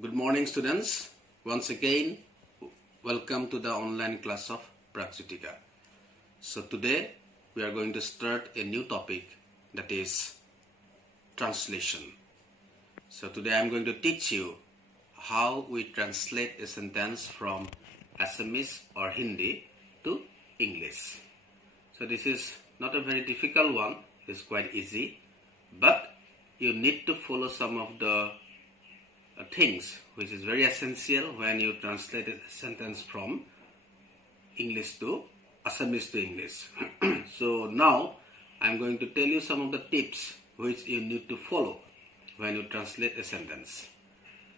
Good morning, students. Once again, welcome to the online class of Prakshutika. So today we are going to start a new topic, that is translation. So today I am going to teach you how we translate a sentence from Assamese or Hindi to English. So this is not a very difficult one. It's quite easy, but you need to follow some of the things which is very essential when you translate a sentence from English to Assamese to English. So now I'm going to tell you some of the tips which you need to follow when you translate a sentence.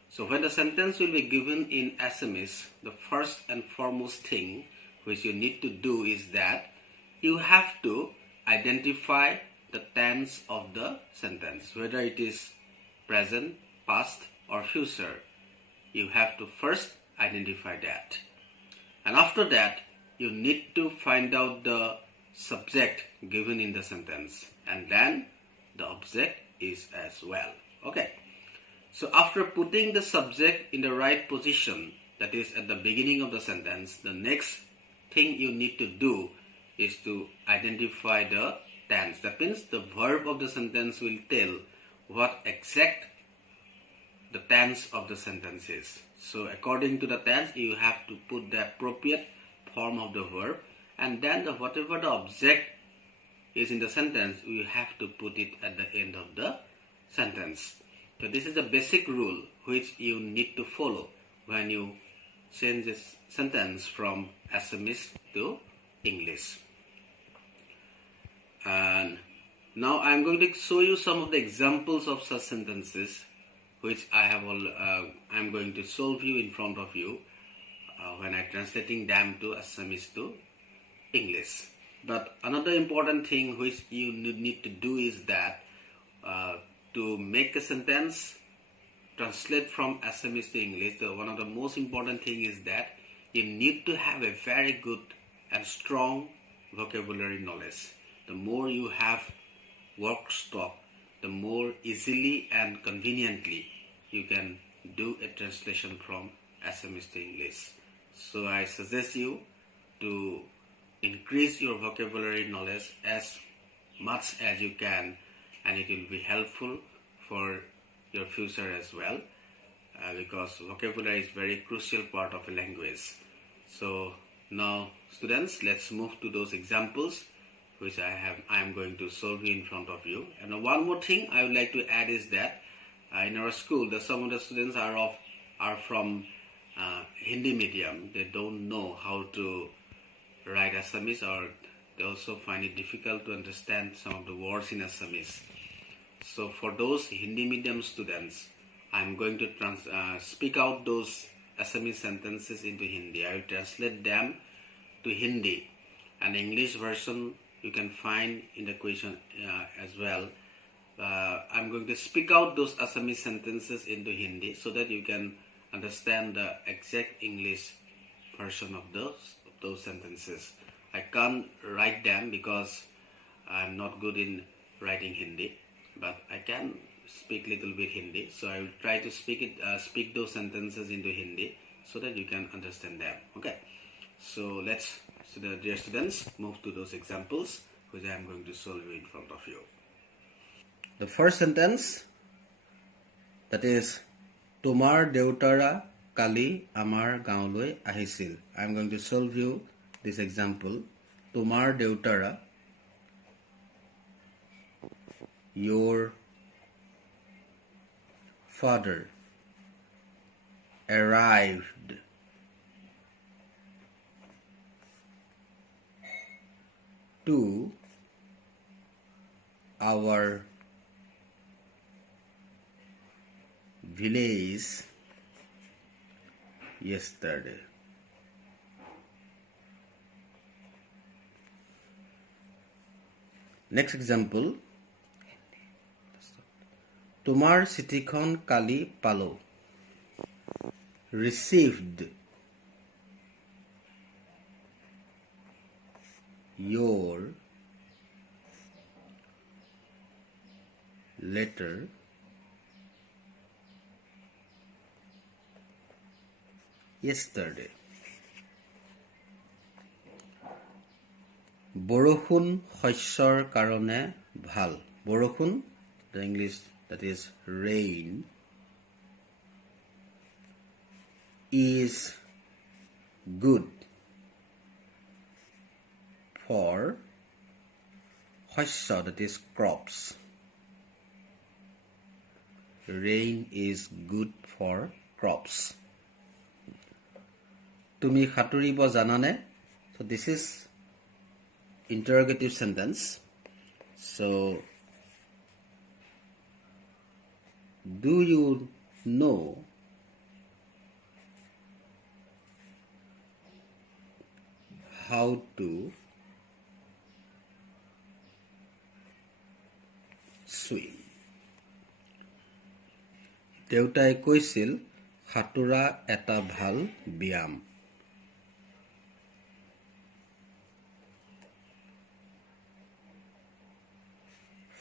So when the sentence will be given in Assamese, the first and foremost thing which you need to do is that you have to identify the tense of the sentence, whether it is present, past, or future. You have to first identify that. And after that, you need to find out the subject given in the sentence, and then the object is as well. Okay. So after putting the subject in the right position, that is at the beginning of the sentence, the next thing you need to do is to identify the tense. That means the verb of the sentence will tell what exact the tense of the sentence is. So according to the tense, you have to put the appropriate form of the verb, and then whatever the object is in the sentence, you have to put it at the end of the sentence. So this is a basic rule which you need to follow when you change this sentence from Assamese to English. And now I am going to show you some of the examples of such sentences which I'm going to solve you in front of you when I'm translating them to Assamese to English. But another important thing which you need to do is that to make a sentence translate from Assamese to English, one of the most important thing is that you need to have a very good and strong vocabulary knowledge. The more you have work stock, the more easily and conveniently you can do a translation from Assamese to English. So I suggest you to increase your vocabulary knowledge as much as you can, and it will be helpful for your future as well, because vocabulary is very crucial part of a language. So now students, let's move to those examples which I am going to solve in front of you. And one more thing I would like to add is that in our school, some of the students are from Hindi medium. They don't know how to write Assamese, or they also find it difficult to understand some of the words in Assamese. So for those Hindi medium students, I'm going to speak out those Assamese sentences into Hindi. I will translate them to Hindi, and English version you can find in the question as well. I'm going to speak out those Assamese sentences into Hindi so that you can understand the exact English version of those sentences. I can't write them because I'm not good in writing Hindi, but I can speak little bit Hindi. So I will try to speak those sentences into Hindi so that you can understand them. Okay. So let's, dear students, move to those examples which I am going to solve in front of you. The first sentence, that is, Tomar deutara kali amar gaonloi ahisil. I am going to solve you this example. Tomar deutara, your father arrived to our village yesterday. Next example, Tomar citikhon kali palo, received your letter yesterday. বৰষুণ শস্যৰ কাৰণে ভাল. বৰষুণ, the English that is rain, is good for শস্য, that is crops. Rain is good for crops. তুমি সাঁতুৰিব জানানে? So this is interrogative sentence. So do you know how to swim? দেউতাই কৈছিল সাঁতোৰা এটা ভাল ব্যায়াম.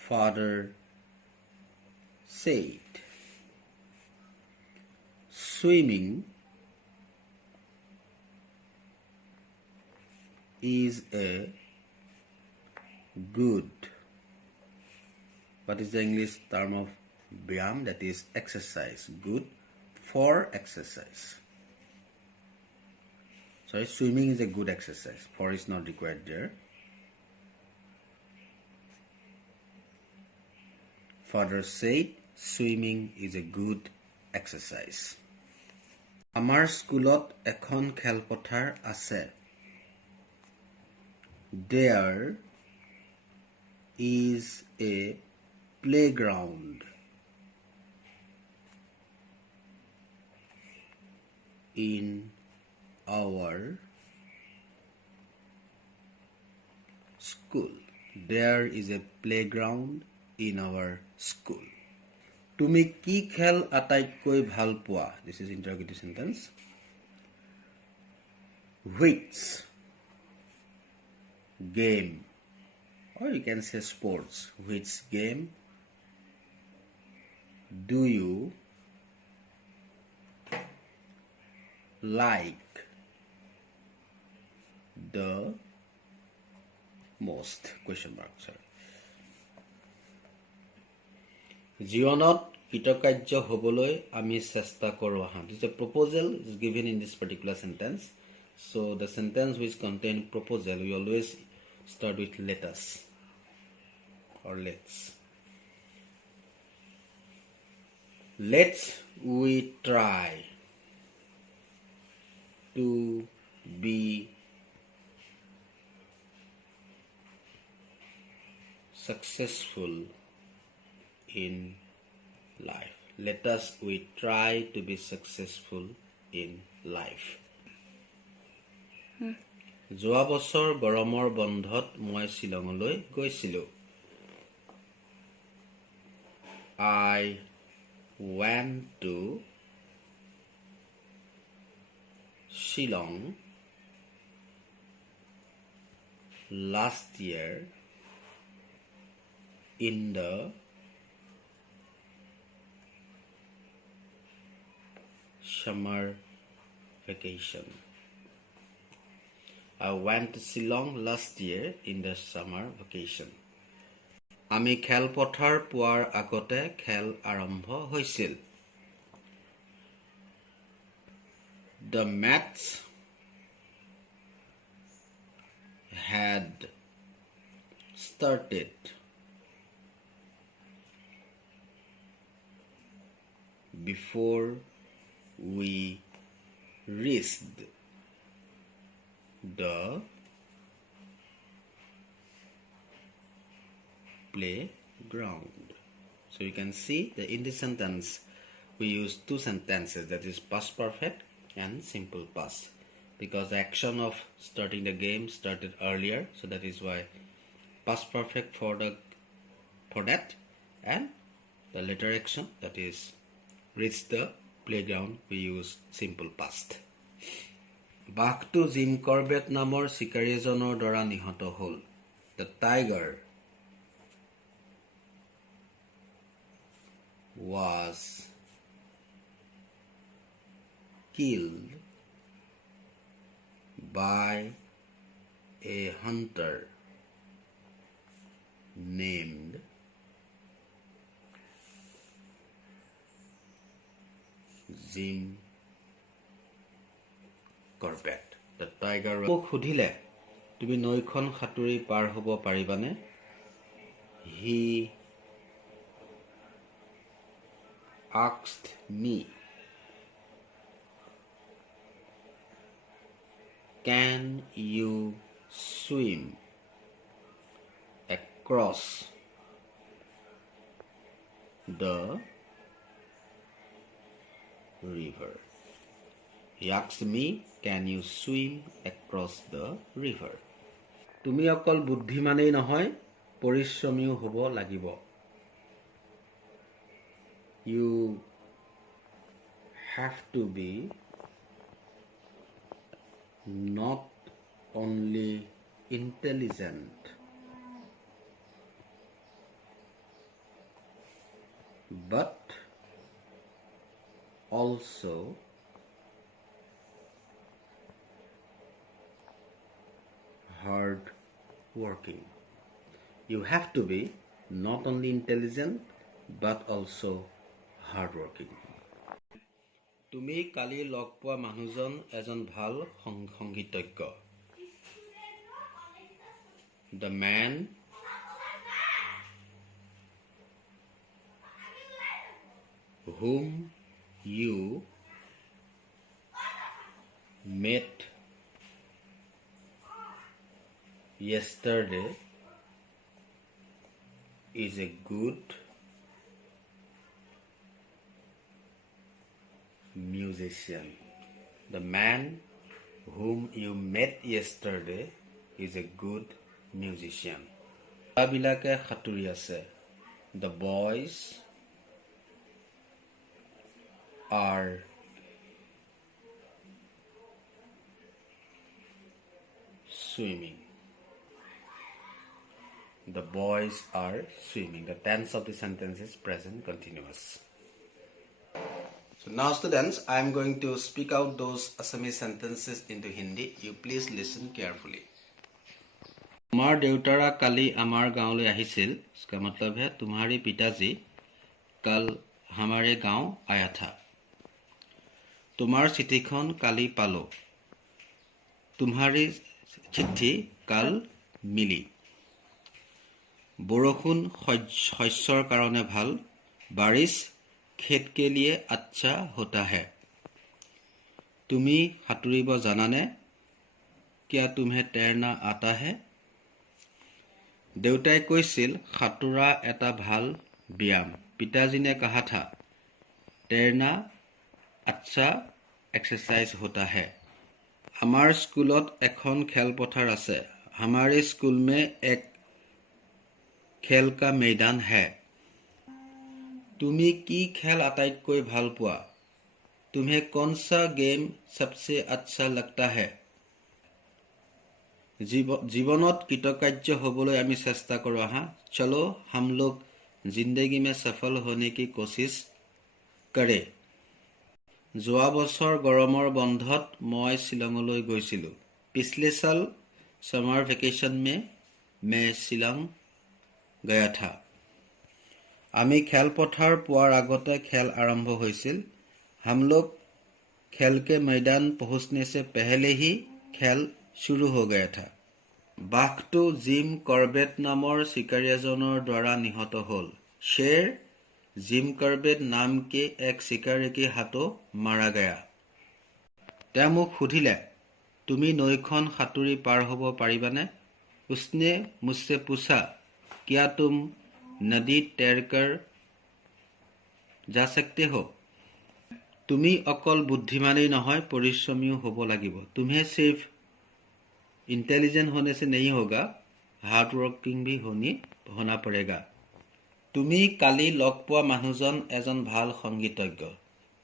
Father said swimming is a good, what is the English term of Byam? That is exercise, good for exercise. Sorry, swimming is a good exercise. For is not required there. Father said swimming is a good exercise. Amar schoolot ekhon khelpothar ase. There is a playground. In our school. There is a playground in our school. তুমি কি খেল আটাইতকৈ ভাল পোৱা? This is interrogative sentence. Which game, or you can say sports, which game do you like the most? Question mark, sorry. জীৱনত কৃতকাৰ্য হ'বলৈ আমি চেষ্টা কৰোঁ আহা. This is a proposal is given in this particular sentence. So the sentence which contain proposal, we always start with let us or let's. Let's we try to be successful in life. Let us we try to be successful in life. যোৱা বছৰ গৰমৰ বন্ধত মই শিলঙলৈ গৈছিলোঁ. I went to Shillong last year in the summer vacation. I went to Shillong last year in the summer vacation. আমি খেলপথাৰ পোৱাৰ আগতে খেল আৰম্ভ হৈছিল. The match had started before we reached the playground. So you can see that in this sentence we use two sentences, that is past perfect and simple past, because the action of starting the game started earlier, so that is why past perfect for that, and the later action, that is reach the playground, we use simple past. বাঘটো Jim Corbett নামৰ শিকাৰী এজনৰ দ্বাৰা নিহত হ'ল. The tiger was killed by a hunter named Jim Corbett. The tiger মোক সুধিলে তুমি নৈখন সাঁতুৰি পাৰ হ'ব পাৰিবানে? He asked me, can you swim across the river? He asked me, can you swim across the river? তুমি অকল বুদ্ধিমানেই নহয় পৰিশ্ৰমীও হ'ব লাগিব. You have to be not only intelligent but also hard working. You have to be not only intelligent but also hard working. তুমি কালি log পোৱা মানুহজন এজন ভাল সংগীতজ্ঞ. The man whom you met yesterday is a good musician. The man whom you met yesterday is a good musician. বিলাকে সাঁতুৰি আছে. The boys are swimming. The boys are swimming. The tense of the sentence is present continuous. So now students, I am going to speak out those Assamese sentences into Hindi. You please listen carefully. तुम्हार देउतारा काली आमार गाँव ले आहिसिल. इसका मतलब है तुम्हारे पिताजी कल हमारे गाँव आया था. तुम्हार चिठ्ठीखन काली पालो. तुम्हारी चिट्ठी कल मिली. বৰষুণ শস্যৰ কাৰণে ভাল. बारिश खेत के लिए अच्छा होता है. তুমি সাঁতুৰিব জানানে? क्या तुम्हें तैरना आता है? देउताई কৈছিল সাঁতোৰা এটা ভাল ব্যায়াম. पिताजी ने कहा था तैरना अच्छा एक्सरसाइज होता है. हमार स्कूलत এখন খেলপথাৰ আছে. हमारे स्कूल में एक खेल का मैदान है. तुम्हें की खेल आटाइतকৈ ভাল পোৱা? तुम्हें कौन सा गेम सबसे अच्छा लगता है? जीवनत कृतकार्य होबोलै आमी चेष्टा करो आहा. चलो हम लोग जिंदगी में सफल होने की कोशिश करे. যোৱা বছৰ গৰমৰ বন্ধত মই শিলঙলৈ গৈছিলোঁ. पिछले साल समर वेकेशन में मैं शिलंग गया था. আমি খেলপথাৰ পোৱাৰ আগতে খেল আৰম্ভ হৈছিল. हम लोग खेल के मैदान पहुंचने से पहले ही खेल शुरू हो गया था. বাঘটো জিম কৰ্বেট নামৰ শিকাৰী এজনৰ দ্বাৰা নিহত হ'ল. शेर जिम कॉर्बेट नाम के एक शिकारी के हाथों मारा गया. তেওঁ মোক সুধিলে তুমি নৈখন সাঁতুৰি পাৰ হ'ব পাৰিবানে? उसने मुझसे पूछा क्या तुम नदी तैरकर जा सकते हो? তুমি অকল বুদ্ধিমানেই নহয় পৰিশ্ৰমীও হ'ব লাগিব. तुम्हें सिर्फ इंटेलिजेंट होने से नहीं होगा, हार्ड वर्किंग भी होना पड़ेगा. তুমি কালি লগ পোৱা মানুহজন এজন ভাল সংগীতজ্ঞ.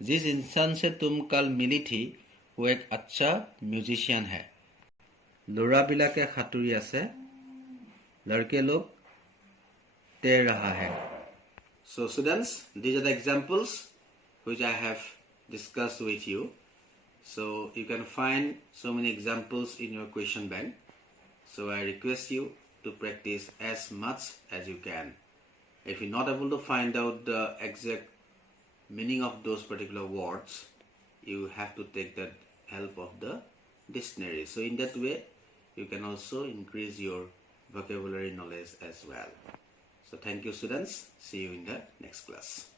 जिस इंसान से तुम कल मिली थी वो एक अच्छा म्यूजिशियन है. ল'ৰাবিলাকে সাঁতুৰি আছে. लड़के लोग तैर रहा है. So students, these are the examples which I have discussed with you. So you can find so many examples in your question bank. So I request you to practice as much as you can. If you're not able to find out the exact meaning of those particular words, you have to take the help of the dictionary. So in that way, you can also increase your vocabulary knowledge as well. So thank you, students. See you in the next class.